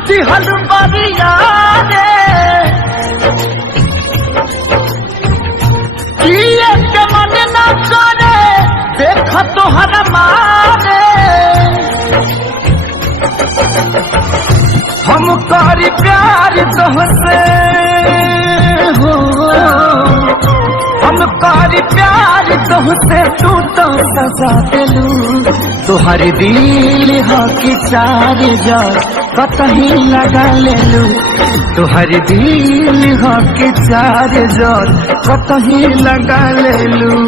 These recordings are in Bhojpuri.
हलबरिया रे जिए के मन न करे देख तोहर मारे हम करी प्यार तोहसे हो हम करी प्यार तोहसे तू तो सजा दिलू तोहर दिल हो कि चार जार कतही लगा लेलू तोहर दिल हो कि चार जार कतही लगा लेलू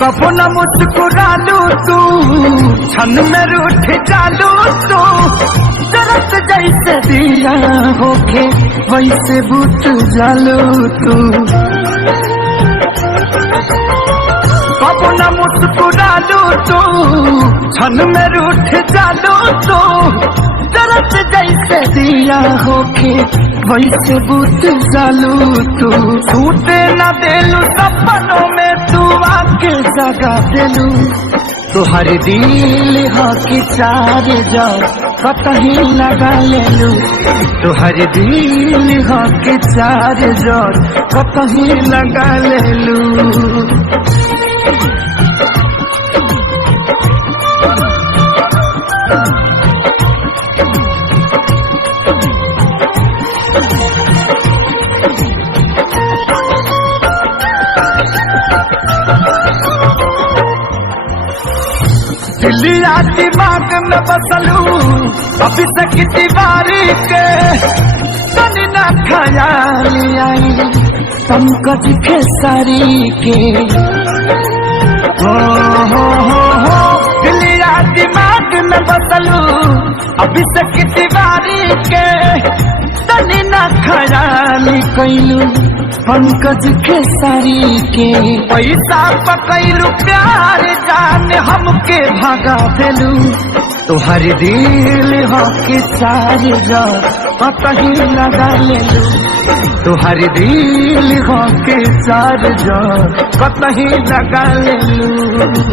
कबो न मुस्कुरालू तू क्षण में रूठ जालू तू दरद जैसे दिया होके वैसे बुझ जालू तू कबो न मुस्कुरालू तू क्षण में रूठ जालू तू दरद जैसे दिया होके वैसे बुझ जालू तू छूटे न देलू सपनों में तू आके जगा देलू तोहर दिल हो कि चार जार कतही लगा लेलू तोहर दिल हो कि चार जार कतही लगा लेलू दिलिया दिमाग में बसलू अभी तक दीवारी के तनी ना ख्याल आई पंकज खेसारी के हो दिलिया दिमाग में बसलू अभी तक दीवारी के तनी ना ख्याल कैलू पंकज खेसारी के पैसा पकैलू प्यार जान हमके भागा देलू तोहर दिल हो कि चार जार कतही लगा लेलू तोहर दिल हो कि चार जार कतही लगा लेलू